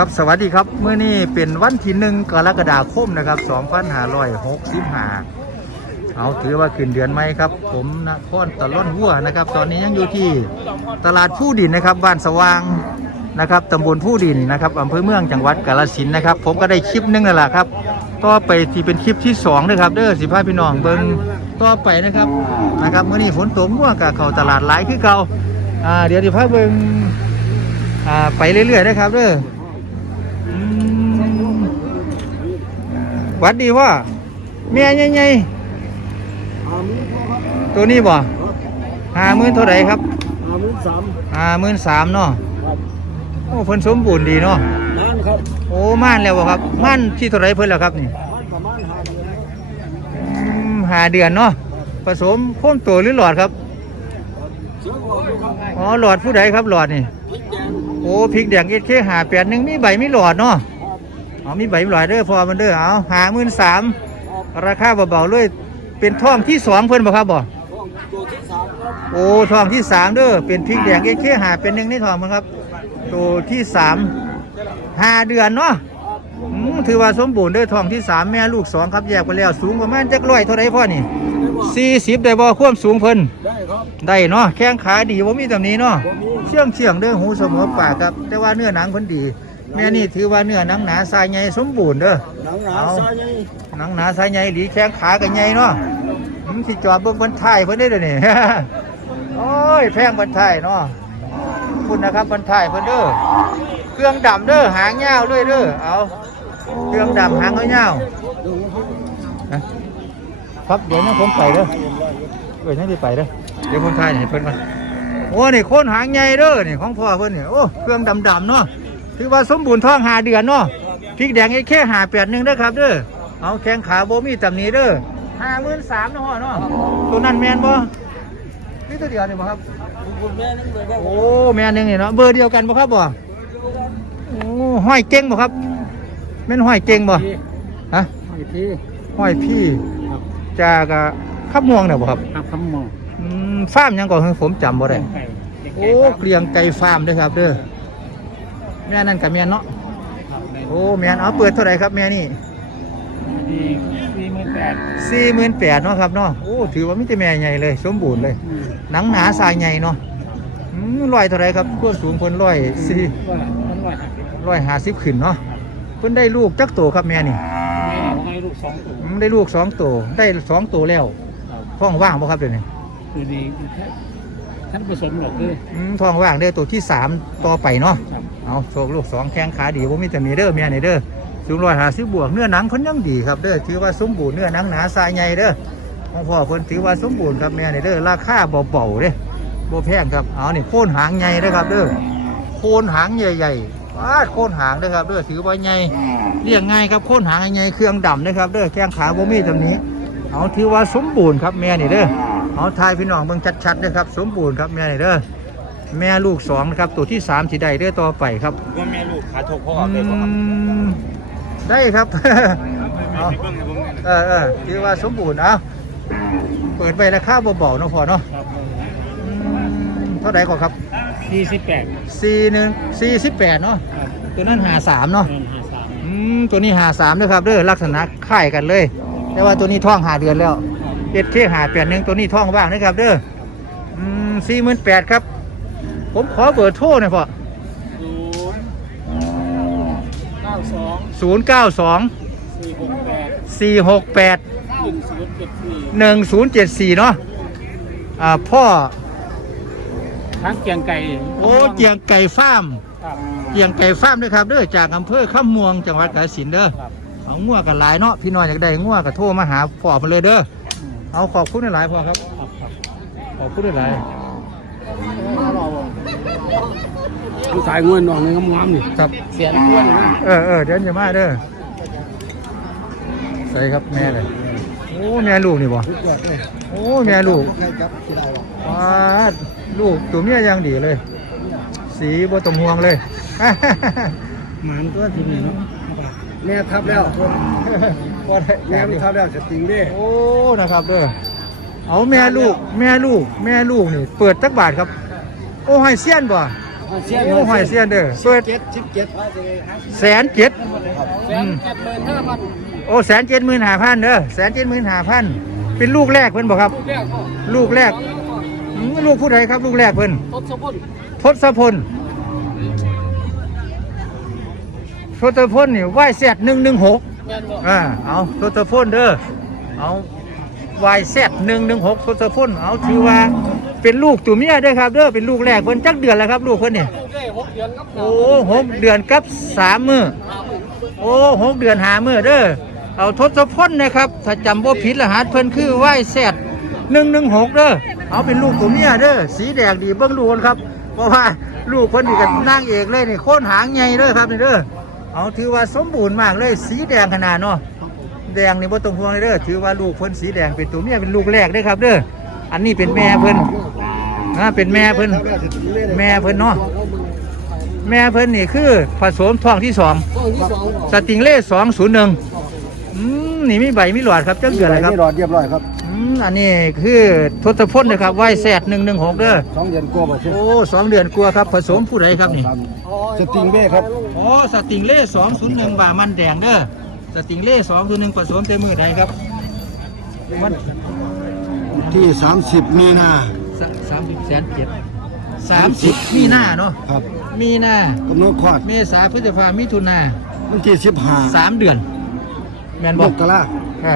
ครับ สวัสดีครับเมื่อนี้เป็นวันที่หนึ่งกรกฎาคมนะครับ2565เอาถือว่าขึ้นเดือนไหมครับ ผมนครตะล่อนวัวนะครับ ตอนนี้ยังอยู่ที่ตลาดผู้ดินนะครับ บ้านสว่างนะครับตำบลผู้ดินนะครับอำเภอเมืองจังหวัดกาฬสินธุ์นะครับ ผมก็ได้คลิปหนึงนั่นแหละครับต่อไปที่เป็นคลิปที่สองนะครับเด้อสิพาพี่น้องเบิ้งต่อไปนะครับนะครับเมื่อนี้ฝนตกมั่วกับเขาตลาดหลายคือเก่าอ่าเดี๋ยวสิพาเบิ้งอ่าไปเรื่อยๆนะครับเด้อ หวัดดีว่าเมียใหญ่ๆตัวนี้บ่ห้าหมื่นเท่าไหร่ครับห้าหมื่นสามห้าหมื่นสามเนาะครับโอ้เพิ่นสมบูรณ์ดีเนาะล้านครับโอ้ม่านแล้วบ่ครับม่านที่เท่าไหร่เพิ่นแล้วครับนี่มันประมาณห้าเดือนอืมห้าเดือนเนาะผสมโค้มตัวหรือหลอดครับเชื้อโควิดครับอ๋อหลอดผู้ใดครับหลอดนี่พริกแดงโอ้พริกแดงเอเคหาแปดหนึ่งมีใบมีหลอดเนาะ ครับอ๋อมีใบมีหลอดเด้อพอมันเด้อเอาหาหมื่นสามครับราคาเบาๆเลยเป็นท่องที่สองเพิ่นบ่ครับบ่ช่วงตัวที่สามครับโอ้ท่องที่สามเด้อเป็นพริกแดงเอเคหาเป็นหนึ่งในท่องมันครับตัวที่สามห้าเดือนเนาะอืมถือว่าสมบูรณ์เด้อท่องที่สามแม่ลูกสองครับแยกไปแล้วสูงประมาณจักร้อยเท่าไรพ่อนี่สี่สิบได้บ่ความสูงเพิ่นได้ครับได้เนาะแข้งขาดีบ่มีตำหนี้เนาะผมมีเชื่องเชื่องเด้อหูเสมอปากครับ แต่ว่าเนื้อหนังเพิ่นดีแม่นี่ถือว่าเนื้อหนังหนาทรายใหญ่สมบูรณ์เด้อหนังหนาเอาซาใหญ่หนังหนาสายใหญ่ดีแข้งขากันใหญ่เนาะมึงสิจอดเบิ่งบนท้ายเพิ่นได้เด้อนี่โอ้ยแพงบนท้ายเนาะคุณนะครับบนท้ายเพิ่นเด้อเครื่องดำเด้อหางยาวด้วยเด้อเอาเครื่องดำหางยาวๆนะครับเดี๋ยวนะผมไปเด้อเดี๋ยวนั่นสิไปเด้อเดี๋ยวผมถ่ายให้เพิ่นมาโอ้นี่โคนหางใหญ่เด้อนี่ของพ่อเพิ่นนี่โอ้เครื่องดำๆเนาะ ถือว่าสมบูรณ์ท้องหาเดือนเนาะพริกแดงไอ้แค่หาแปดหนึ่งเด้อครับเด้อเอาแข้งขาโบมีตำหนี้เด้อห้าหมื่นสามนะพ่อเนาะตัวนั้นแมนบ่นี่ตัวเดียวนี่บ่ครับคุณแม่นั่งเลยได้โอ้แมนหนึ่งนี่เนาะเบอร์เดียวกันบ่ครับบ่โอ้ห้อยเก่งบ่ครับแม่นห้อยเก่งบ่ฮะอีกทีห้อยพี่ครับจากอะขับม่วงเนี่ยบ่ครับครับคำมองอืมฟาร์มหยังก่อนผมจำบ่ได้ไก่โอ้เกลียงไก่ฟาร์มเด้อครับเด้อ แม่นั่นกับแม่นเนาะโอ้แม่นเอาเปิดเท่าไหร่ครับแม่นี่ดีสี่หมื่นแปดสี่หมื่นแปดเนาะครับเนาะโอ้ถือว่ามิตรแม่ใหญ่เลยสมบูรณ์เลย หนังหนาสายใหญ่เนาะอืมร้อยเท่าไรครับก้นสูงเพิ่นร้อยสี่ก็มันร้อยห้าสิบร้อยห้าสิบขึ้นเนาะเพิ่นได้ลูกจักโตครับแม่นี่แม่ให้ลูกสองตัวอืมได้ลูกสองโตได้สองโตแล้วท้องว่างบ่ครับเดี๋ยวนี้คือดี ท่านผสมหรอกเลย อืมท้องว่างเด้อตัวที่สามต่อไปเนาะครับ เอาโชคลูกสองแข้งขาดีบ่มีแต่มีเด้อแม่นี่เด้อสูงร้อยห้าสิบบวกเนื้อหนังเพิ่นยังดีครับเด้อถือว่าสมบูรณ์เนื้อหนังหนาสายใหญ่เด้อของพ่อเพิ่นถือว่าสมบูรณ์ครับแม่นี่เด้อราคาเบาๆเด้บ่แพงครับเอานี่โคนหางใหญ่เด้อครับเด้อโคนหางใหญ่ๆว้าดโคนหางเด้อครับเด้อถือว่าใหญ่เรียกง่ายครับโคนหางใหญ่เครื่องดำเด้อครับเด้อแข้งขาบ่มีตรงนี้ เอาถือว่าสมบูรณ์ครับแม่นี่เด้อ เอาทายพี่น้องเบิ่งชัดๆเด้อครับ สมบูรณ์ครับแม่นี่เด้อแม่ลูกสองนะครับตัวที่สามสิได้เด้อต่อไปครับว่าแม่ลูกขาทกพ่ออืมได้ครับเอาเออเออถือว่าสมบูรณ์เอาเปิดไปราคาเบาๆเนาะพอเนาะอืมเท่าไหร่ก่อนครับสี่สิบแปดสี่หนึ่งสี่สิบแปดเนาะตัวนั้นหาสามเนาะเงินห้าสามอืมตัวนี้หาสามด้วยครับเด้อลักษณะคล้ายกันเลย แต่ว่าตัวนี้ท้องหาเดือนแล้ว เอ็ดเคหาแปดหนึ่งตัวนี้ท้องว่างนะครับเด้ออืมสี่หมื่นแปดครับ ผมขอเบอร์โทรหน่อยพ่อศูนย์เก้าสองศูนย์เก้าสองสี่หกแปดสี่หกแปดหนึ่งศูนย์เจ็ดสี่หนึ่งศูนย์เจ็ดสี่เนาะอ่าพ่อทั้งเกียงไก่โอ้เกียงไก่ฟาร์มครับเกียงไก่ฟาร์มด้วยครับเด้อจากอำเภอข้ามม่วงจังหวัดกาฬสินธุ์เด้อครับเอางัวกันหลายเนาะพี่น้อยอยากได้งัวก็โทรมาหาพ่อมาเลยเด้อ เอาขอบคุณหลายๆพ่อครับครับครับ ขอบคุณหลายผู้ชายเงินน้องนี่งามๆนี่ๆครับ เสียนอ้วนนะเออเออเดี๋ยวจะมาเด้อใส่ครับแม่เลยโอ้แม่ลูกนี่บ่โอ้แม่ลูกว้าดลูกตัวเมียยังดีเลย สีบ่ต้องห่วงเลยหมานตัวทีนี้เนาะแม่ทับแล้ว บ่ได้แม่มันทับแล้วจะติงเด้โอ้นะครับเด้อเอาแม่ลูก แม่ลูก แม่ลูกนี่ เปิดจักบาทครับ โอ้ให้เซียนบ่เสียนโอ้หอยเสียนเด้อเปิดเจ็ดสิบเจ็ดแสนเจ็ดแสนเจ็ดหมื่นห้าพันโอ้แสนเจ็ดหมื่นห้าพันเด้อแสนเจ็ดหมื่นห้าพันเป็นลูกแรกเพิ่นบอกครับแรกก็ลูกแรกอืมลูกผู้ใดครับ ลูกแรกเพิ่นทศพุทธทศพลทศพลนี่ไหวแซดหนึ่งหนึ่งหกแม่นบ่ อ่าเอาทศพลเด้อเอาไหวแซดหนึ่งหนึ่งหกทศพลเอาถือว่าเป็นลูกตัวเมียเด้อครับเด้อเป็นลูกแรกเพิ่นจักเดือนแล้วครับ ลูกเพิ่นนี่ลูกได้หกเดือนครับโอ้หกเดือนกับสามมือโอ้หกเดือนหามือเด้อเอาทศพลนะครับถ้าจำบ่ผิดรหัสเพิ่นคือไหวแซดหนึ่งหนึ่งหกเด้อเอาเป็นลูกตัวเมียเด้อสีแดงดีเบิ่งดูกันครับ เพราะว่าลูกเพิ่นนี่กับนางเอกเลยนี่โค่นหางใหญ่เด้อครับนี่เด้อ เอาถือว่าสมบูรณ์มากเลยสีแดงขนาดเนาะแดงนี่บ่ต้องห่วงเลยเด้อถือว่าลูกเพิ่นสีแดงเป็นตัวเมียเป็นลูกแรกเด้อครับเด้ออันนี้เป็นแม่เพิ่นอ่าเป็นแม่เพิ่นแม่เพิ่นเนาะแม่เพิ่นนี่คือผสมท้องที่สองช่วงที่สองสติงเล่สองศูนย์หนึ่งอืมนี่มีใบมีหลอดครับจังเดือนอะไรครับนี่รอดเรียบร้อยครับอื มอันนี้คือทศพลนะครับไหวแซดหนึ่งหนึ่งหกเด้อสองเดือนกว่าบ่ใช่โอ้สองเดือนกลัวาครับผสมผู้ใดครับนี่สติงเบ้ครับโอ้สติงเล่สองศูนย์หนึ่งบามันแดงเด้อสติงเล่สองศูนย์หนึ่งผสมเต็มมือใดครับมันที่สามสิบมีนาสสามสิบแสนเจ็ดสามสิบมีหน้าเนาะครับ มีหน้ากำหนดคลอดเมษาพฤษภามิถุนาวันที่สิบห้าสามเดือน แมนมบอกกราอ่า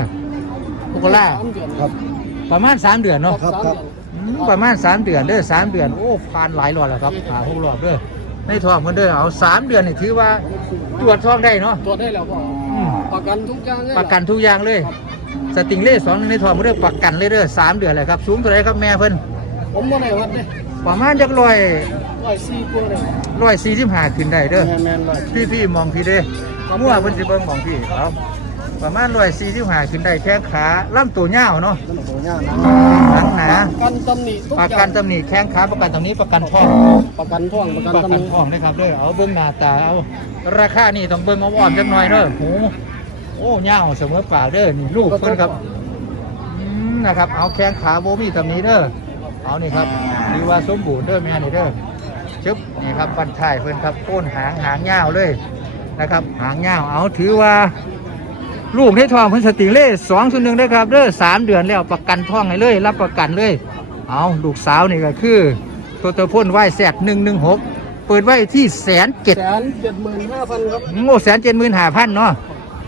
โกล่าครับประมาณสามเดือนเนาะครับครับอืมประมาณสามเดือนเด้อสามเดือนโอ้ผ่านหลายรอบแล้วครับหาหกรอบเด้อในท้องมันเด้อเอาสามเดือนนี่ถือว่าตรวจท้องได้เนาะตรวจได้แล้วก็อืมประกันทุกอย่างเลยประกันทุกอย่างเลย สติงเล่สองหนึ่งในท้องมันเด้อประกันเลยเด้อสามเดือนเลยครับสูงเท่าไหรครับแม่เพิ่นผมบ่ได้วัดเด้ประมาณจักร้อยร้อยสี่กว่าเลยร้อยสี่สิบห้าขึ้นได้เด้อแม่นแม่นร้อยพี่พี่มองพี่เด้มั่วเพิ่นสิเบิ่งมองพี่ครับ ประมาณร้อยสี่สิบห้าขึ้นได้แข้งขาลำตัวยาวเนาะต้นโหย่านะหนังหนากันตำหนิทุกประอย่ากันงตำหนิแข้งขาประกันตำหนี้ประกันท้องประกันท่วงประกันประตำหกันนิทองนะครับเด้อเอาเบิ้งหน้าตาเอาราคานี่ต้องเบิ้งอ้อมๆจักหน่อยเด้อโหโอ้ย่าวเสมอปากเด้อนี่ลูกเพิ่นครับอืมนะครับ เอาแข้งขาโบมีตำหนี้เด้อเอานี่ครับถือว่าสมบูรณ์เด้อแม่นี่เด้อชึบนี่ครับฟันท้ายเพิ่นครับโค่นหางหางยาวเลยนะครับ หางยาวเอาถือว่า ลูกในท้องเพิ่นสติงเล่สองส่วนหนึ่งได้อครับเด้อสามเดือนแล้วประกันท้องให้เลย รับประกันเลย เอาลูกสาวนี่ก็คือตัวเตพ่นไหวแสดหนึ่งหนึ่งหกเปิดไว้ที่แสนเจ็ดแสนเจ็ดหมื่นห้าพันครับโอ้แสนเจ็ดหมื่นห้าพันเนาะ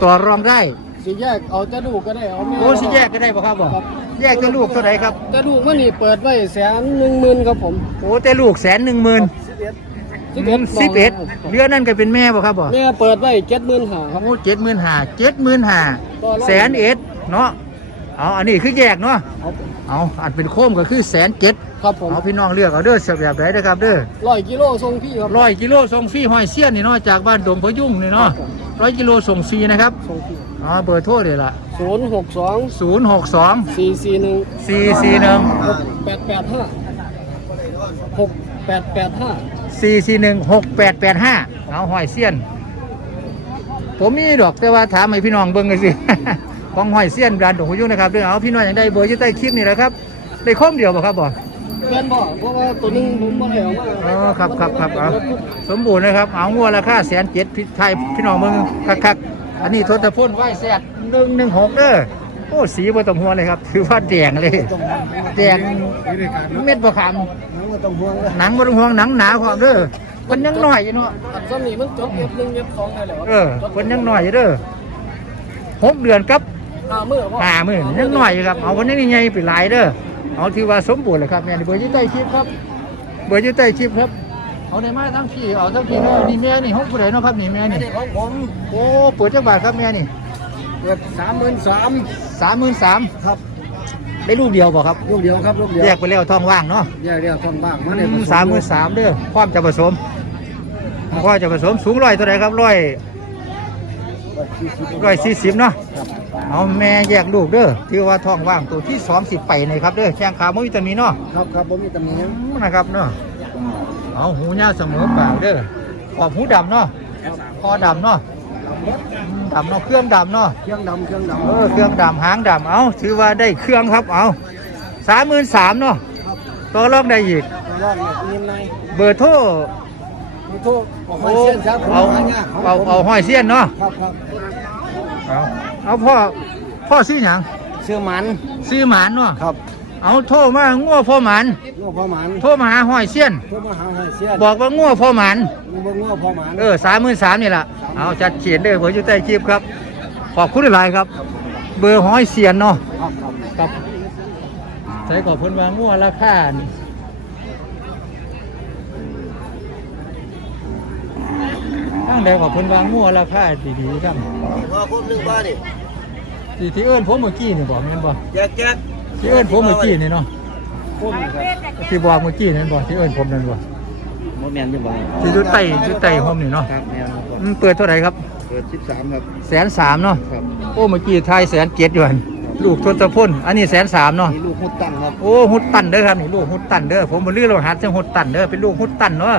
ต่อรองได้สิแยกเอาจะดูก็ได้เอาแม่โอ้สิแยกก็ได้ป่ะครับบ่แยกแต่ลูกเท่าไหร่ครับจะดูว่านี่เปิดไว้แสนหนึ่งหมื่นครับผมโอ้แต่ลูกแสนหนึ่งหมื่น สิบเอ็ดสิบเอ็ดเรือนั่นก็เป็นแม่ป่ะครับบ่แม่เปิดไว้เจ็ดหมื่นห้าครับโอ้เจ็ดหมื่นห้าเจ็ดหมื่นห้าแสนเอ็ดเนาะเอาอันนี้คือแยกเนาะเอาเอาอันเป็นโคมก็คือแสนเจ็ดครับผมเอาพี่น้องเลือกเอาเด้อเสียแบบไหนนะครับเด้อร้อยกิโลทรงพี่ครับร้อยกิโลส่งฟรีหอยเสี้ยนนี่เนาะจากบ้านดงพะยุ่งนี่เนาะร้อยกิโลส่งฟรีนะครับทรงพี่อ๋อเบอร์โทรเลยล่ะศูนย์หกสองศูนย์หกสองสี่สี่หนึ่งสี่สี่หนึ่งหกแปดแปดห้าหกแปดแปดห้า สี่สี่หนึ่งหกแปดแปดห้าเอาหอยเสี้ยน ผมมีดอกแต่ว่าถามให้พี่น้องเบิ่งกันสิ ของหอยเสี้ยนร้านดงพะยุ่งนะครับเด้อเอาพี่น้องอย่างได้เบอร์อยู่ใต้คลิปนี่แหละครับได้คมเดียวบ่ครับบ่เพื่อนบอกเพราะว่าตัวหนึงผมบ่ได้เอามาอ๋อครับครับครับเอาสมบูรณ์นะครับเอางัวราคาแสนเจ็ดพี่ไทยพี่น้องมึงคักคักๆอันนี้ทศพลไหวแสดหนึ่งหนึ่งหกเด้อโอ้สีบ่ต้องหัวเลยครับ ถือว่าแดงเลยแดงเม็ดบะขามน้อง ก็ต้องห่วงเลยหนังบ่ต้องห่วงหนังหนาความเด้อเพิ่นยังน้อยอยู่เนาะอันซ้ำนี่มันจบเอฟหนึ่งเอฟสองได้แล้วเออเพิ่นยังน้อยอยู่เด้อหกเดือนกับห้ามือพ่อห้าหมื่นยังน้อยอยู่ครับเอาคนนี้ใหญ่ไปหลายเด้อเอาถือว่าสมบูรณ์เลยครับแม่นี่เบอร์อยู่ใต้คลิปครับ เบอร์อยู่ใต้คลิปครับเอาในมาทั้งพี่เอาทั้งพี่เนาะนี่แม่นี่ห้องผู้ใดเนาะครับนี่แม่นี่ของผมโอ้เปิดจักบาทครับแม่นี่เปิดสามหมื่นสามสามหมื่นสามครับ ได้ลูกเดียวบ่ครับ ลูกเดียวครับลูกเดียวแยกไปแล้วท้องว่างเนาะแยกเดียวทนบ้างมาเนี่ยสามหมื่นสามเด้อพร้อมจะผสมพร้อมจะผสมสูงร้อยเท่าไหรครับร้อยร้อยสี่สิบเนาะเอาแม่แยกลูกเด้อถือว่าท้องว่างตัวที่สองสิบไปเลยครับเด้อแข้งขาไม่มีตำหนิเนาะครับครับผมมีตำหนิอืมนะครับเนาะเอาหูยาวเสมอเปล่าเด้อขอบหูดำเนาะคอดำเนาะอืม ดำเนาะเครื่องดำเนาะเครื่องดำเครื่องดเออเครื่องดำหางดำเอาถือว่าได้เครื่องครับเอาสามหมื่นสามเนาะำครับต่อรองได้อีกรอบเนี่ยนิ่มในเบอร์โทรโทษบอกให้เส้นครับเอาเอาเอาห้อยเสี้ยนเนาะครับครับเอาเอาพ่อพ่อซื้อหยังเชื่อมันซื้อหมานเนาะครับ เอาโทรมางัวพ่อหมานง้อพ่อหมันโทรมาหาห้อยเสี้ยน โทรมาหาให้เสียนบอกว่างัวพ่อหมานมึงบ่ง้อพ่อหมันเออสามหมื่นสามนี่แหละเอาจัดเขียนเด้อผมอยู่ใต้คลิปครับ ขอบคุณหลายๆครับ เบอร์ห้อยเสียนเนาะครับครับครับใช้ขอบเพิ่นว่างัวราคานี่ตั้งแต่ขอบเพิ่นว่างัวราคาดีๆครับว่าคนหนึ่งบ้านนี่ที่ที่เอิ้นผมเมื่อกี้นี่บอกแม่นบ่ แจกแจก ที่เอิ้นผมเมื่อกี้นี่เนาะคนครับที่บอกเมื่อกี้นั่นบ่ที่เอิ้นผมนั่นบ่โมแมนยังบ่ที่อยู่ใต้อยู่ใต้ผมนี่เนาะครับแมนครับมันเปิดเท่าไหร่ครับเกิดสิบสามครับแสนสามเนาะครับโอ้เมื่อกี้ทายแสนเจ็ดอยู่หั่นลูกทศพลอันนี้แสนสามเนาะมีลูกหุดตั้งครับโอ้ฮุดตันเด้อครับนี่ลูกฮุดตันเด้อผมบ่ลือโลหัสจังฮุดตันเด้อเป็นลูกฮุดตันเนาะ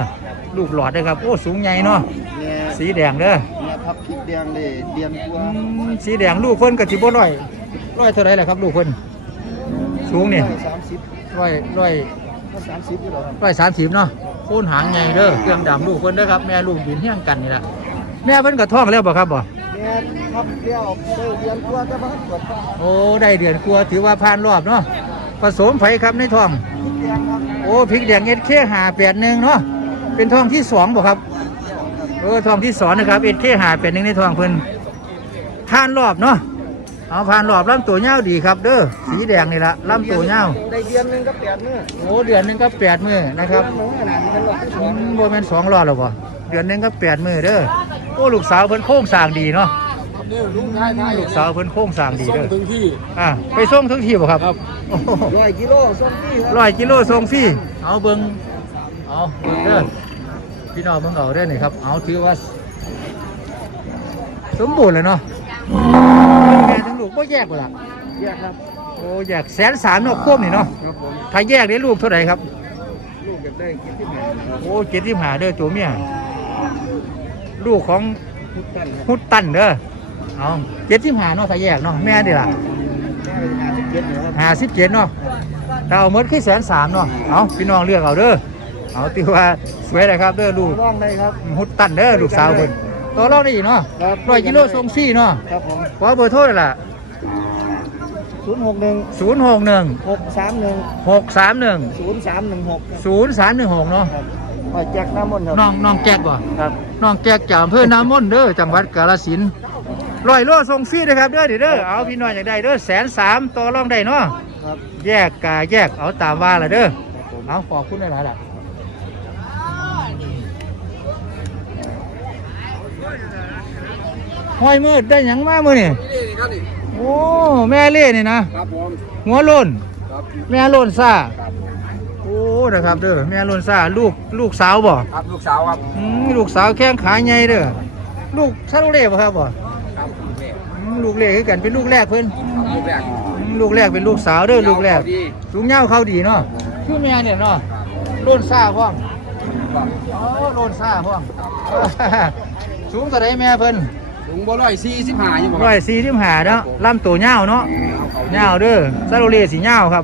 ลูกหลอดเด้อครับโอ้สูงใหญ่เนาะเนี่ยสีแดงเด้อเนี่ยพับพริกแดงเลยเดียนกลัวอืมสีแดงลูกเพิ่นก็สิบ่ร้อยร้อยเท่าไหร่ล่ะครับ ลูกเพิ่น สูงนี่สามสิบร้อยร้อยสามสิบอยู่หรอครับร้อยสามสิบเนาะโคนหางใหญ่เด้อเครื่องดำลูกเพิ่นเด้อครับแม่ลูกยืนเฮี้ยงกันนี่ล่ะแม่เพิ่นก็ท้องแล้วบ่ครับบ่เนี่ยพับเลี้ยวเดินเดียนกลัวจะมาตรวจพโอ้ได้เดือนกลัวาถือว่าผ่านรอบเนาะผสมไผครับในท้องริกแดงครับโอ้พริกแดงเอ็ดเคหาแปดหนึ่งเนาะเป็นท้องที่สองบ่ครับเออท้องที่สองนะครับเอ็ดเคหาแปดหนึ่งในท้องเพิ่นผ่านรอบเนาะ เอาผ่านรอบลำตัวยาวดีครับ เด้อสีแดงนี่ละลำตัวยาวได้เดือนหนึงก็แปดมื้อโอ้เดือนหนึงก็แปดมือนะครับเดือนหนึงขนาดนี้เป็นรอบที่สอืองมโบแมนสองรอบหรอบ่เดือนหนึงก็แปดมือเด้อโอ้ลูกสาวเพิ่นโค้งสร้างดีเนาะเด้อลุงท้ายท้ายลูกสาวเพิ่นโค้งสร้างดีส่งเด้อถึงที่ อะไปส่งทั้งทีบ่ครับครับ โอ้โหร้อยกิโลส่งที่ครับร้อยกิโลส่งฟรีเอาเบิ่งเอาเบิ่งเด้อพี่น้องเบิ่งเอาเด้อนี่ครับเอาถือว่า สมบูรณ์เลยเนาะแม่ทั้ง ลูกบ่แยกบ่ล่ะแยกครับโอ้แยกแสนสามเนาะควบนี่เนาะครับผมถ้าแยกได้ลูกเท่าไหร่ครับ ลูกอยากได้กินที่ไหนครับโอ้เจ็ดสิบห้าเด้อตัวเมียลูกของทุกท่านครับฮุดตันเด้อเอาเจ็ดสิบห้าเนาะถ้าแยกเนาะแม่นี่ล่ะแม่เป็นห้าสิบเจ็ดนะครับห้าสิบเจ็ดเนาะแต่เอาหมดคือแสนสามเนาะเอาพี่น้องเลือกเอาเด้อเอาติว่าสวยเลยครับเด้อลูกร่องได้ครับ ฮุดตันเด้อลูกสาวเพิ่นตัวเราได้อีกเนาะครับร้อยกิโลทรงฟรีเนาะครับผมขอเบอร์โทรเลยล่ะ ศูนย์หกหนึ่งศูนย์หกหนึ่งหกสามหนึ่งหกสามหนึ่งศูนย์สามหนึ่งหกศูนย์สามหนึ่งหกเนาะครับไปแจกน้ำมนต์ครับน้องน้องแจ๊กบ่ครับน้องแจ๊กจากอำเภอน้ำมนต์เด้อจังหวัดกาฬสินธุ์ร้อยโลส่งฟรีนะครับเด้อเดี๋ยวเด้อเอาพี่น้อยอยากได้เด้อแสนสามต่อรองได้เนาะครับแยกกาแยกเอาตามว่าละเด้อเอาขอบคุณหลายๆล่ะห้อยมืดได้หยังมามือนี่นี่ครับนี่ โอ้แม่เล่นี่นะครับผมหัวโล้นครับแม่โล้นซ่าโอ้นะครับเด้อแม่โล้นซ่าลูกลูกสาวบ่ครับลูกสาวครับอืมลูกสาวแข้งขาใหญ่เด้อลูกชาลูกเล่บ่ครับบ่ครับแม่อืมลูกเล่คือกันเป็นลูกแรกเพิ่นครับลูกแรกอืมลูกแรกเป็นลูกสาวเด้อลูกแรกดีสูงยาวเขาดีเนาะคือแม่เนี่ยเนาะโล้นซ่าพร้อมครับอ๋อโล้นซ่าพร้อม สูงเท่าไรแม่เพิ่น ถุงบัวร้อยสี่สิบห้าอยู่บ่ร้อยสี่สิบห้าเนาะลำตัวยาวเนาะยาวเด้อซาโลเลสียาวครับ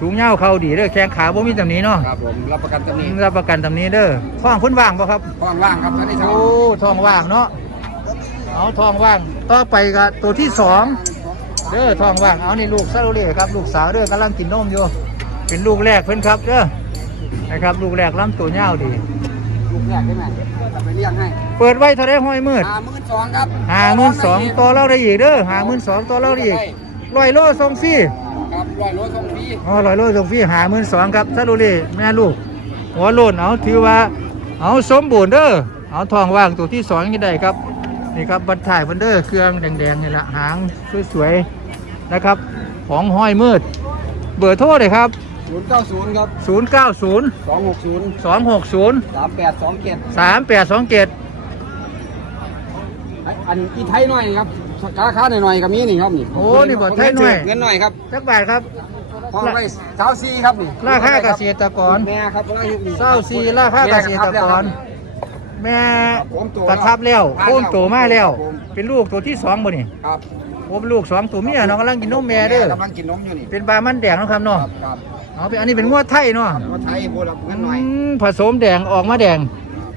สูงยาวเขาดีเด้อแข้งขาบ่มีตำหนี้เนาะครับผมรับประกันตำหนิรับประกันตำหนี้เด้อท้องเพิ่นว่างบ่ครับข้างล่างครับท่านที่สองโอ้ท้องว่างเนาะเอาท้องว่างต่อไปก็ตัวที่สองเด้อท้องว่างเอานี่ลูกซาโลเลครับลูกสาวเด้อกำลังกินนมอยู่เป็นลูกแรกเพิ่นครับเด้อนะครับลูกแรกลำตัวยาวดีลูกแรกได้ไหมจะไปเลี้ยงให้เปิดไว้เท่าไรห้อยมืดห้าหมื่นสองครับห้าหมื่นสองต่อเราได้อีกเด้อห้าหมื่นสองต่อเราได้อีกร้อยโลส่งฟรีครับร้อยโลส่งฟรีอ๋อร้อยโลส่งฟรีห้าหมื่นสองครับซาลูเล่แม่ลูกหัวโลนเอาถือว่าเอาสมบูรณ์เด้อเอาทองว่างตัวที่สองยังได้ครับนี่ครับบัตรถ่ายเพิ่นเด้อเครื่องแดงๆนี่ละหางสวยๆนะครับ ของห้อยมืด เบอร์โทรเลยครับ ศูนย์เก้าศูนย์ครับ090สองหกศูนย์260สามแปดสองเจ็ด3827อันอีไทยหน่อยครับคาคาหน่อยๆกับนี้นี่ครับนี่โอ้นี่บ่ไทยหน่อยเงินหน่อยครับจักบาทครับห้องไว้เช้าซีครับนี่ราคาเกษตรกรแม่ครับราคาเศร้าสีราคาเกษตรกร แม่กระทับแล้วโค้มโตมาแล้ว เป็นลูกตัวที่สองบ่นี่ครับผมลูกสองตัวเมียน้องกำลังกินนมแม่เด้อกำลังกินนมอยู่นี่เป็นบามันแดงเนาะครับคเนาะรับครับ เอาเป็นอันนี้เป็นงวดไทยเนาะรถไทยโบราณเงินหน่อยอืมผสมแดงออกมาแดง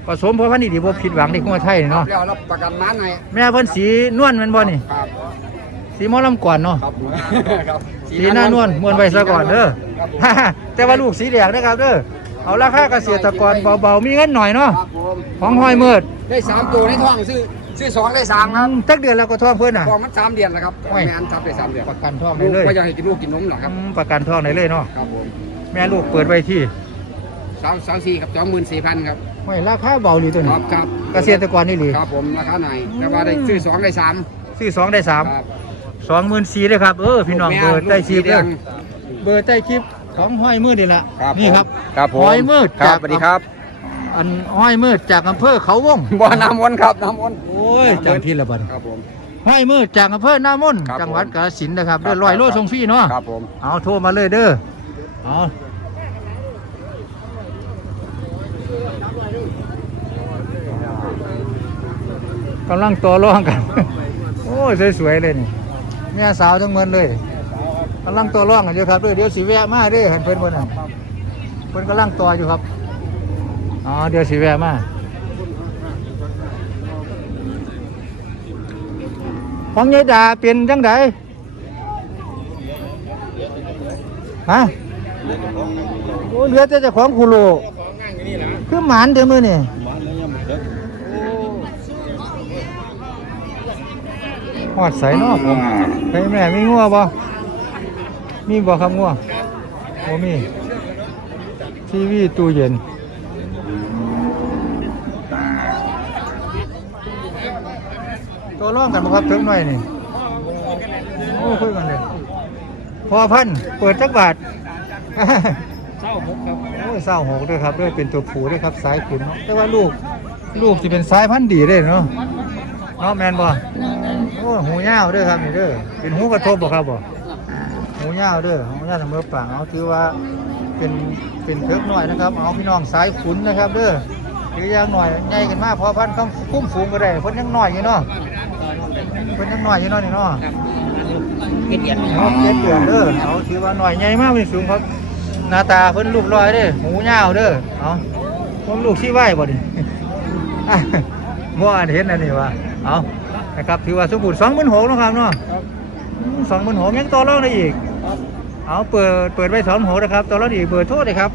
ผสมเพราะพันธุ์ดีบ่ผิดหวังที่งัวไทยนี่เนาะแล้วรับประกันม้าในแม่เพิ่นสีนวลแมันบ่นี่ครับสีหมอลำก่อนเนาะครับครับสีหน้านวลมวนไว้ซะก่อนเด้อครับผมแต่ว่าลูกสีแดงนะครับเด้อเอาราคาเกษตรกรเบาๆมีเงินหน่อยเนาะครับผมของห้อยมืด ได้สามตัวในท้องซื้อซื้อสองได้สามครับจักเดือนแล้วก็ท้องเพิ่นน่ะท้องมันสามเดือนแล้วครับโอ้ย แม่อันทับได้สามเดือนประกันท้องลูได้กเลยก็ยังให้กินลูกกินนมเหรอครับ อืมประกันท้องได้เลยเนาะครับผมแม่ลูกเปิดไว้ที่สามสามสี่ครับสองหมื่นสี่พันครับไม่ราคาเบาดีตัวคนี้รับครับเกษตรกรนี่หลีครับผมราคาไหนแต่ว่าได้ซื้อสองได้สามซื้อสองได้สามครับสองหมื่นสี่เลยครับเออพี่น้องลูกเบแม่อร์ใต้คลิปลูกสีแดเด้องเบอร์ใต้คลิปของห้อยมืดนี่แหละครับนี่ครับครับผมห้อยมืดครับจากสวัสดีครับ อันห้อยมืดจากอำเภอเขาวงบ่อน้ำมนต์ครับน้ำมนต์โอ้ยจังพี่ละบัดครับผม ห้อยมืดจากอำเภอหน้ามนต์ครับจังหวัดผมกาฬสินธุ์นะครับครับเด้อร้อยโลครับส่งฟรีเนาะครับผม เอาโทรมาเลยเด้อเอากำลังต่อรองกัน โอ้ยสวยๆเลยนี่แม่สาวทั้งเมือนเลยกำลังต่อรองกันอยู่ครับเด้อเดี๋ยวสิแวะมาเด้อเห็นเพิ่นบ่นั่นเพิ่นกำลังต่ออยู่ครับ อ๋อเดี๋ยวสิแวะมาของยายดาเป็นจังไดฮะโอ้เหลือแต่เจ้าของคูโลคือหมานเดี๋ยวมือนี่หอดใส่เนาะผมไปแม่มีงัวบ่มีบ่ครับงัวบ่มีทีวีตู้เย็น ตัวร่องกันบ่ครับถึงหน่อยนี่โอ้คุยกันเลยพอพันเปิดจักบาทเศร้าหกครับโอ้ยเศร้าหกด้วยครับด้วยเป็นตัวผูด้วยครับสายขุนเนาะแต่ว่าลูกลูกจะเป็นสายพันธุ์ดีเลยเนาะเนาะแมนบ่โอ้หูยาวด้วยครับนี่เด้อเป็นหูกระทบบ่ครับบ่หูยาวเด้อหูยาวเสมอปากเอาถือว่าเป็นเป็นเทิกหน่อยนะครับ เอาพี่น้องสายขุนนะครับเด้อ ถืออยางหน่อยใหญ่กันมากพอพันธุ์ต้องคุ้มฝูงก็ได้เพิ่นยังน้อยอยู่เนาะเพิ่นยังน้อยอยู่เนาะนี่เนาะเกียรติเอาเจ็ดเดือนเด้อเอาถือว่าหน่อยใหญ่มากเป็นสูงครับหน้าตาเพิ่นรูปรอยเด้อหูยาวเด้อเอาผมลูกที่ไหวบ่ดิอะบ่อันเห็นอันนี้ว่าเอานะครับถือว่าสมบูรณ์สองหมื่นหกนาะครับเนาะสองหมื่นหกยังต่อรองได้อีกเอาเปิดเปิดไว้สองหกนะครับต่อรองได้อีกเบอร์โทษเลยครับ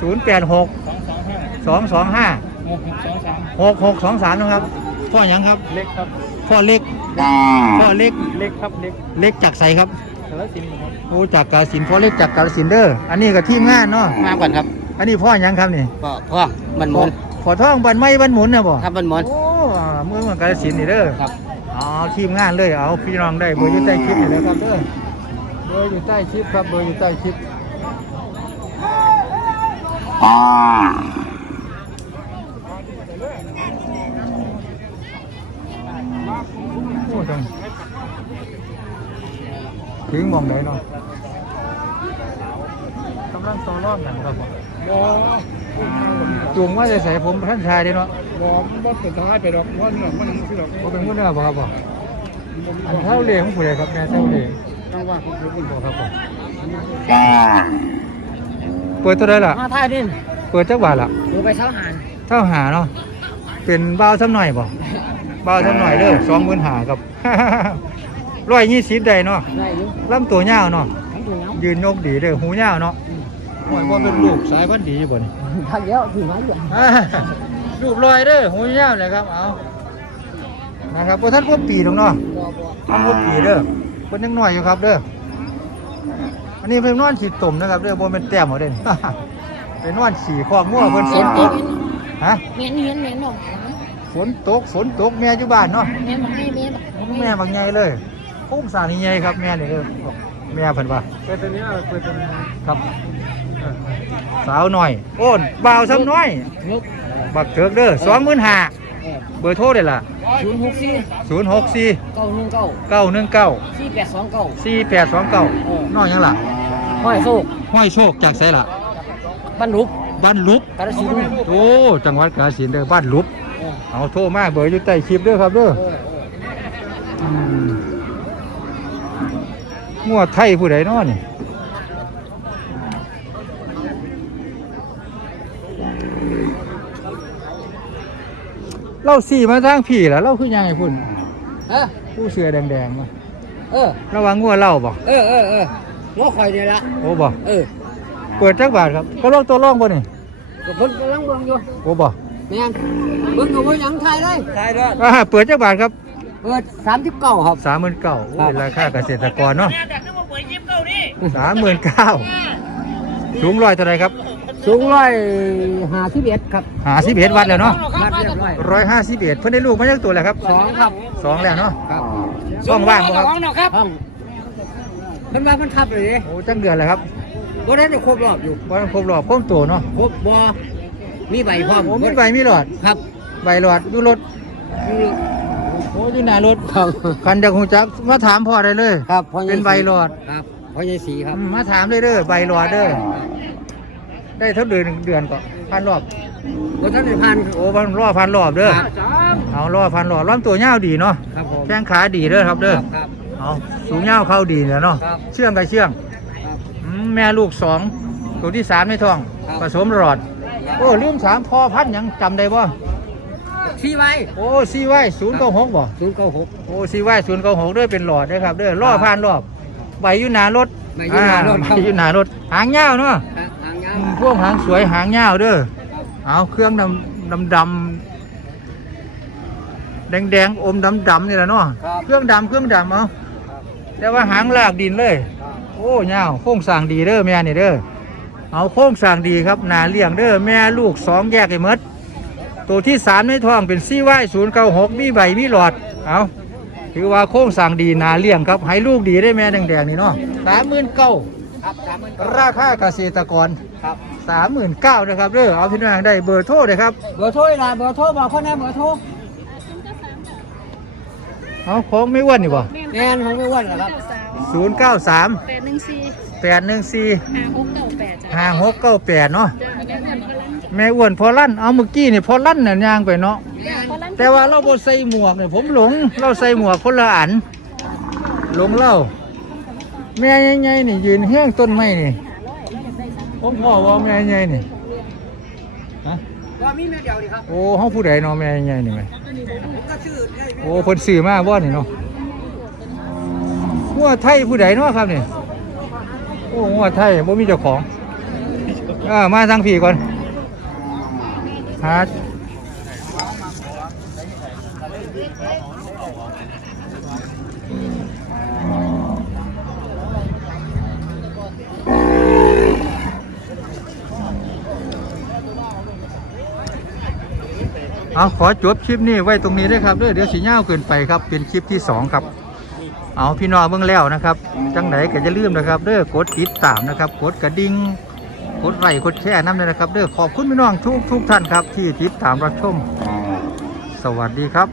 ศูนย์แปดหก สองสองห้าหกหกสองสามนะครับพ่อหยังครับเล็กครับ พ่อเล็กพ่อเล็กเล็กครับเล็กเล็กจากใสครับสารสินครับโอ้จากกาฬสินธุ์พ่อเล็กจากกาฬสินธุ์เด้ออันนี้กับทีมงานเนาะมาก่อนครับอันนี้พ่อหยังครับนี่ก็พ่อมันหมุนขอท่องบันไม้บันหมุนนะบ่ครับมันหมุนโอ้เมืองกาฬสินธุ์นี่เด้อครับเอาทีมงานเลยเอาพี่น้องได้เบอร์อยู่ใต้คลิปนี่เลยครับเด้อเบอร์อยู่ใต้คลิปครับเบอร์อยู่ใต้คลิปโอ้จัง ถึงหมองไหนเนาะกำลังต่อรองกันครับผมบ่จูงว่าจะใส่ผมท่านชายเด้เนาะบ่บ่เป็นท้ายไปดอกว่าเนื้อมันยังสิดอกบ่เป็นคนเนื้อบ่ครับบ่อันเท่าเหลของผู้ใดครับแม่เท่าเหลจังว่าคุณคือคุณบ่ครับบ่เปิดเท่าไรล่ะมาท่ายดินเปิดจักบาทล่ะดูไปเช้าหานเท่าหาเนาะเป็นเบาวซ้ำหน่อยบ่เบาวซ้ำหน่อยเด้อสองหมื่นหาครับ ร้อยยี่สิบได้เนาะได้อยู่ลำตัวยาวเนาะทั้งถุงเนาะยืนยกดีเด้อหูยาวเนาะโอ้ยบ่เป็นลูกสายพันธุ์ดีบ่นี่ทักเยอะถึงไหมอยู่อ่ารูปรอยเด้อหูยาวเลยครับเอานะครับพวกท่านพวกปีตรงเนาะบ่บ่ท่านพวกปีเด้อเพิ่นยังน้อยอยู่ครับเด้ออันนี้เพิ่นนอนฉีดตุ่มนะครับเด้อบ่เป็นแต้มเอาเด้นเป็นนอนฉี่คอกงัวเพิ่นฝนตกฮะเมียนเมียนเมียนหนองฝนตกฝนตกแม่อยู่บ้านเนาะเมียนบอกให้เมียนแม่บางใหญ่เลย พุ่มสร้างนี่ใหญ่ครับแม่นี่เด้อแม่เพิ่นว่าเปิดตัวนี้เปิดตัวนี้ครับเออสาวน้อย โอ้นบ่าวซ้ำน้อยยุกบักเถิกเด้อ25,000เบอร์โทรได้ล่ะศูนย์หกสี่064เก้าหนึ่งเก้าเก้าหนึ่งเก้าสี่แปดสองเก้าสี่แปดสองเก้าน้อยยังล่ะห้อยโซกห้อยโชคจากไสล่ะบรรลุบ้านลุบกาฬสินธุ์โอ้จังหวัดกาฬสินธุ์เด้อบ้านลุบเออเอาโทรมาเบอร์อยู่ใต้คลิปเด้อครับเด้อเออเออม งัวไทยผู้ใดเนาะนี่เล่าสี่มาทางผีแล้วเล่าคือยังไงพุ่นเออผู้เสือแดงๆมาเออ ระวังงัวเล่าบ่เออเออเออง้อคอยเนี่ยละโอ้บ่เออ เปิดจักบาทครับก็ลองตัวลองบ่นี่ก็เพิ่นกำลังเบิ่งอยู่โอ้บ่แม่นเบิ่งอยู่ว่าหยังไทยเลยไทยเลยอ่าเปิดจักบาทครับ เปิด39ครับ สามหมื่นเก้าครับราคาเกษตรกรเนาะสามหมื่นเก้าสูงร้อยเท่าไรครับสูงร้อยห้าสิบเอ็ดครับหาสิบเอ็ดวัดแล้วเนาะวัดเรียบร้อยร้อยห้าสิบเอ็ดเพิ่นได้ลูกมาจากตัวแล้วครับสองครับสองแล้วเนาะครับช่องว่างบ่ครับครับเพิ่นว่ามันทับเลยเด้โอ้จังเดือนแล้วครับบ่ได้ครบรอบอยู่บ่ต้องครบรอบครบตัวเนาะครบบ่มีใบพร้อมโอ้มีใบมีหลอดครับ ใบหลอดอยู่รถมี โอ้อยู่หน้ารถครับ คันจากหูจักมาถามพ่อได้เลยครับพ่อใหญ่เป็นใบหลอดครับพ่อใหญ่สีครับ อืมมาถามเลยเด้อใบหลอดเด้อได้เท่าเดือนเดือนก็พันรอบบ่ทันได้พันโอ้พันรอบพันรอบเด้อครับเอารอบพันรอบล้อมตัวยาวดีเนาะครับผมแข้งขาดีเด้อครับเด้อครับ เอาสูงยาวเข้าดีเนี่ยเนาะครับ เชื่องกับเชื่องครับ อืมแม่ลูกสองตัวที่สามในท้อง ครับ ผสมหลอด โอ้ลืมถามพอพันธุ์หยังจำได้บ่ ที่ไว้โอ้ซีไว้ศูนย์เก้าหกบ่096โอ้ซีไว้ศูนย์เก้าหกเด้อเป็นหลอดเด้อครับเด้อล่อผ่านรอบใบอยู่หนารถใบอยู่หน้ารถอ่ครับใบอยู่หนารถหางยาวเนาะครับหางยาอืวมพวกหางสวยหางยาวเด้อเอาเครื่องดำดำดำแดงแดงๆอมดำดำนี่แหละเนาะครับเครื่องดำเครื่องดำเอาแต่ว่าหางลากดินเลย โอ้ยาวโค้งสร้างดีเด้อแม่นี่เด้อเอาโค้งสร้างดีครับนาเลี้ยงเด้อแม่ลูกสองแยกไอ้หมด ตัวที่สามในท้องเป็นซี่ไว้ศูนย์เก้าหกมีใบมีหลอด เอาถือว่าโค้งสร้างดีนาเลี้ยงครับ ให้ลูกดีได้แม่แดงๆนี่เนาะสามหมื่นเก้าครับ30,000ราคาเกษตรกรครับสามหมื่นเก้านะครับเด้อเอาพี่น้องได้เบอร์โทรเลยครับเบอร์โทรอีกล่ะเบอร์โทรบอกเพิ่นนะเบอร์โทรเอาของไม่อ้วนนี่บ่แม่นของไม่อ้วนเหรอครับศูนย์เก้าสามแปดหนึ่งสี่แปดหนึ่งสี่ห้าหกเก้าแปดจ้ะห้าหกเก้าแปดเนาะจ้ะ แม่อ้วนพลังแม่อ้วนพอลั่นเอาเมื่อกี้นี่พอลั่นเนี่ยยางไปเนาะแม่พลังแต่ว่าเราบ่ใส่หมวกเนี่ยผมหลง เราใส่หมวกคนละอันหลงเล่าแม่ใหญ่ๆนี่ยืนแห้งต้นไม้นี่ผมพ่อว่าแม่ใหญ่ๆนี่ฮะว่ามีแม่เดียวดีครับโอ้ห้องผู้ใดเนาะแม่ใหญ่ๆนี่ไหมผมก็ชื่อได้โอ้เพิ่นซื้อมาบ่นี่เนาะงัวไทยผู้ใดเนาะครับนี่โอ้งัวไทยบ่มีเจ้าของอ่ามาทางพี่ก่อน หาเอาขอจบคลิปนี้ไว้ตรงนี้ด้วยครับเด้อเดี๋ยวสิยาเกินไปครับ เป็นคลิปที่สองครับเอาพี่น้องเบิ่งแล้วนะครับ จังไหนก็จะลืมนะครับเด้อกดติดตามนะครับ กดกระดิ่ง กดไลค์กดแชร์น้ำเลยนะครับเด้อขอบคุณพี่น้องทุกทุกท่านครับที่ติดตามรับชม สวัสดีครับ